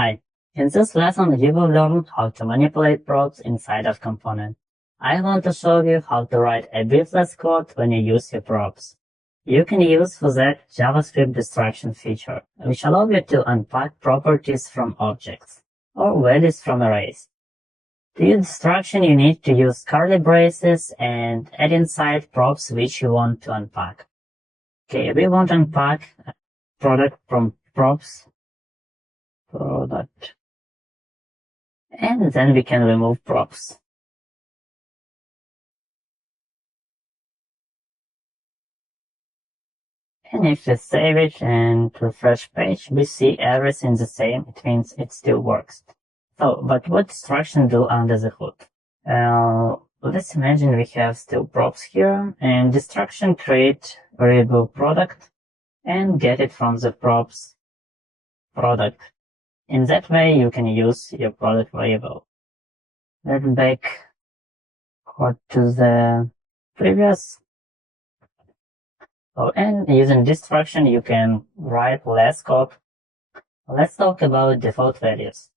Hi, in this lesson you will learn how to manipulate props inside of component. I want to show you how to write a briefless code when you use your props. You can use for that JavaScript destruction feature, which allows you to unpack properties from objects, or values from arrays. To use destruction you need to use curly braces and add inside props which you want to unpack. Okay, we want to unpack product from props. Product. And then we can remove props. And if we save it and refresh page, we see everything the same. It means it still works. So, but what destruction do under the hood? Let's imagine we have still props here, and destruction create variable product and get it from the props product. In that way, you can use your product variable. Let's back to the previous. Oh, and using destruction, you can write less code. Let's talk about default values.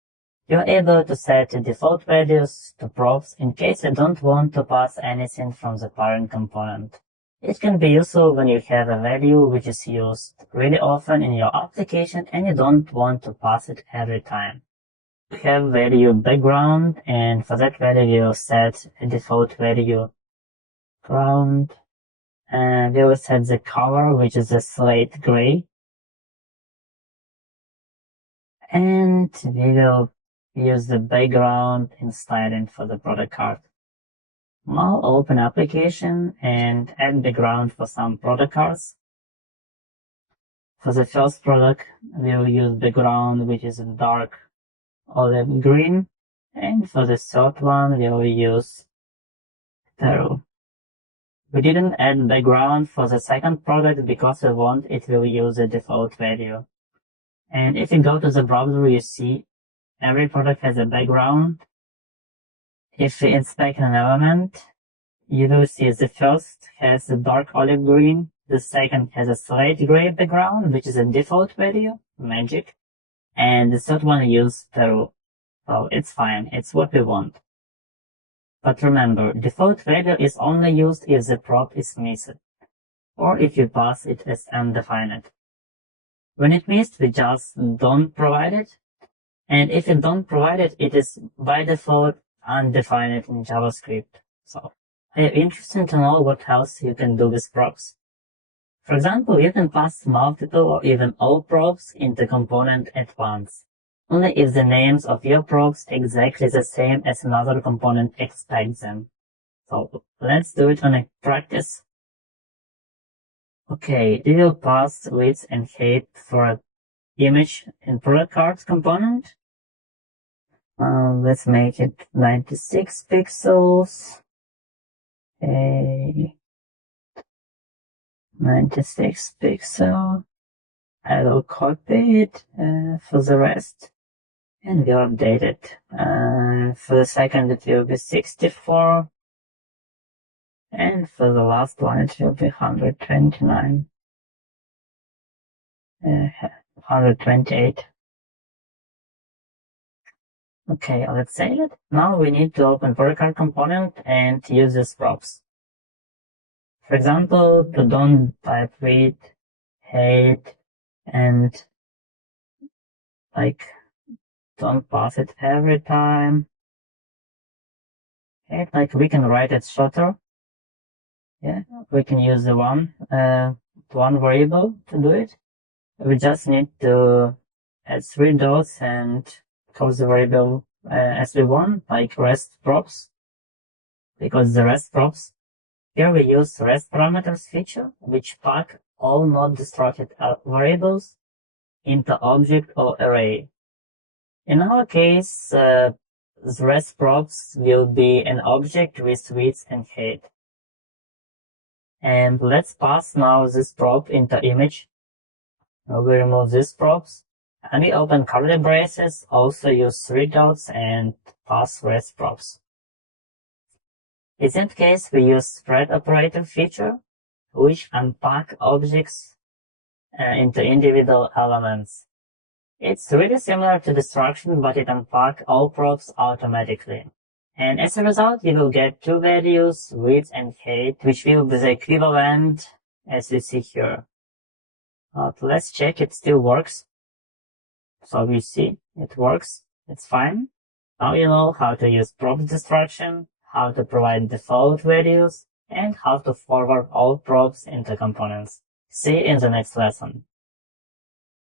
You're able to set default values to props in case you don't want to pass anything from the parent component. It can be useful when you have a value which is used really often in your application and you don't want to pass it every time. You have value background, and for that value you set a default value ground. And we will set the color, which is a slate gray. And we will use the background in styling for the product card. Now open application and add background for some product cards. For the first product, we will use background, which is dark olive green. And for the third one, we will use Peru. We didn't add background for the second product because we want it will use the default value. And if you go to the browser, you see every product has a background. If we inspect an element, you will see the first has a dark olive green, the second has a slate gray background, which is a default value, magic, and the third one uses Peru. So it's fine, it's what we want. But remember, default value is only used if the prop is missed, or if you pass it as undefined. When it missed, we just don't provide it, and if you don't provide it, it is by default undefined in JavaScript. So, it's interesting to know what else you can do with props. For example, you can pass multiple or even all props into component at once, only if the names of your props exactly the same as another component expects them. So let's do it on a practice. Okay, we will pass width and height for an image in product cards component. Let's make it 96 pixels. Okay. 96 pixel. I will copy it for the rest. And we'll update it. For the second it will be 64. And for the last one it will be 129. 128. Okay, let's save it. Now we need to open product card component and use these props. For example, to don't type width, height, and don't pass it every time. Okay, we can write it shorter. Yeah, we can use the one variable to do it. We just need to add 3 dots and call the variable as we want, like rest props, because the rest props. Here we use rest parameters feature, which pack all not destructed variables into object or array. In our case, the rest props will be an object with width and height. And let's pass now this prop into image. We remove these props, and we open curly braces, also use 3 dots and pass rest props. In that case, we use spread operator feature, which unpack objects into individual elements. It's really similar to destruction, but it unpacks all props automatically. And as a result, you will get two values, width and height, which will be the equivalent as you see here. But let's check it still works. So we see it works. It's fine. Now you know how to use prop destruction, how to provide default values, and how to forward all props into components. See you in the next lesson.